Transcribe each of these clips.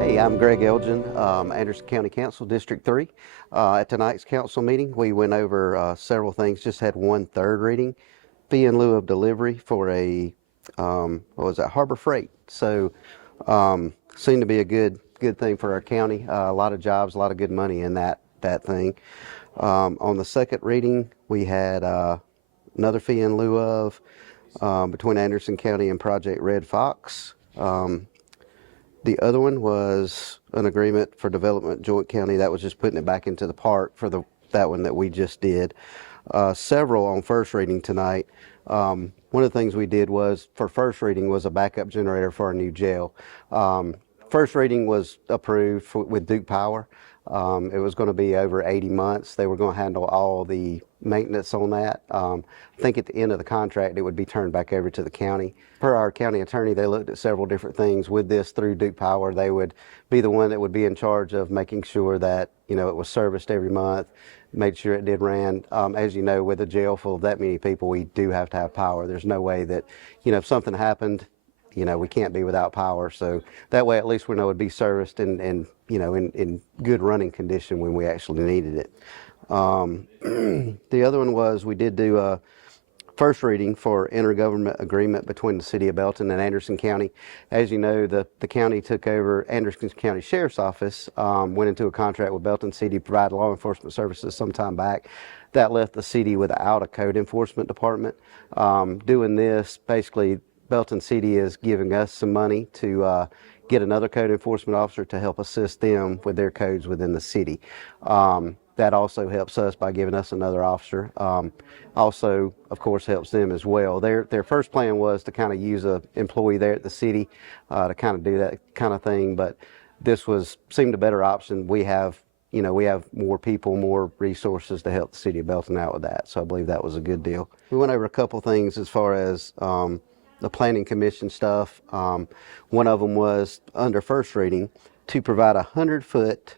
Hey, I'm Greg Elgin, Anderson County Council, District 3. At tonight's council meeting, we went over several things, just had one third reading, fee in lieu of delivery for a, Harbor Freight. So, seemed to be a good thing for our county. A lot of jobs, a lot of good money in that thing. On the second reading, we had another fee in lieu of between Anderson County and Project Red Fox. The other one was an agreement for development joint county. That was just putting it back into the park for that one that we just did. Several on first reading tonight. One of the things we did was, for first reading, was a backup generator for our new jail. First reading was approved with Duke Power. It was going to be over 80 months. They were going to handle all the maintenance on that. I think at the end of the contract it would be turned back over to the county. Per our county attorney, they looked at several different things with this through Duke Power. They would be the one that would be in charge of making sure that, you know, it was serviced every month, made sure it did ran. As you know, with a jail full of that many people, we do have to have power. There's no way that, you know, if something happened, you know, we can't be without power. So that way at least we know it would be serviced and you know, in good running condition when we actually needed it. The other one was, we did do a first reading for intergovernment agreement between the City of Belton and Anderson County. As you know, the county took over Anderson County Sheriff's Office, went into a contract with Belton City to provide law enforcement services some time back. That left the city without a code enforcement department. Doing this, basically, Belton City is giving us some money to get another code enforcement officer to help assist them with their codes within the city. That also helps us by giving us another officer. Also, of course, helps them as well. Their first plan was to kind of use an employee there at the city to kind of do that kind of thing, but this seemed a better option. We have more people, more resources to help the City of Belton out with that, so I believe that was a good deal. We went over a couple things as far as the Planning Commission stuff. One of them was, under first reading, to provide a 100-foot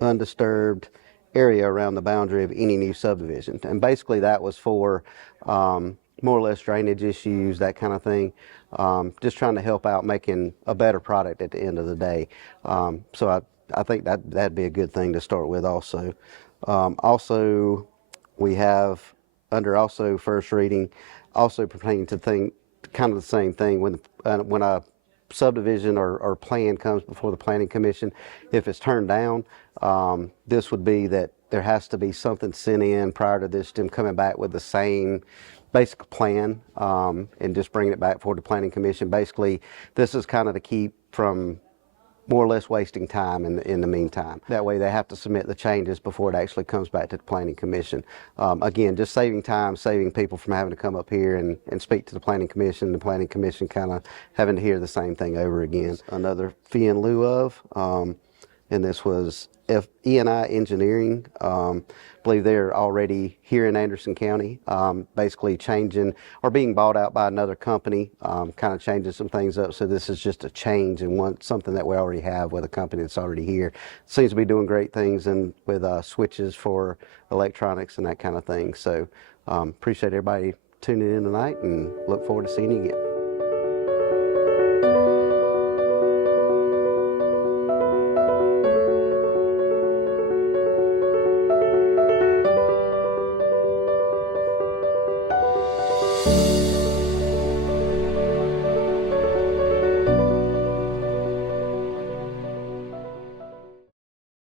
undisturbed area around the boundary of any new subdivision. And basically that was for more or less drainage issues, that kind of thing. Just trying to help out making a better product at the end of the day. So I think that'd be a good thing to start with also. Also, we have, under also first reading, also pertaining to kind of the same thing, when a subdivision or plan comes before the Planning Commission, if it's turned down, this would be that there has to be something sent in prior to them coming back with the same basic plan, and just bringing it back for the Planning Commission. Basically, this is kind of to keep from more or less wasting time in the meantime. That way they have to submit the changes before it actually comes back to the Planning Commission. Again, just saving time, saving people from having to come up here and speak to the Planning Commission, the Planning Commission kind of having to hear the same thing over again. Another fee in lieu of, and this was E&I Engineering. I believe they're already here in Anderson County, basically changing or being bought out by another company, kind of changing some things up. So this is just a change in something that we already have with a company that's already here. Seems to be doing great things with switches for electronics and that kind of thing. So appreciate everybody tuning in tonight and look forward to seeing you again.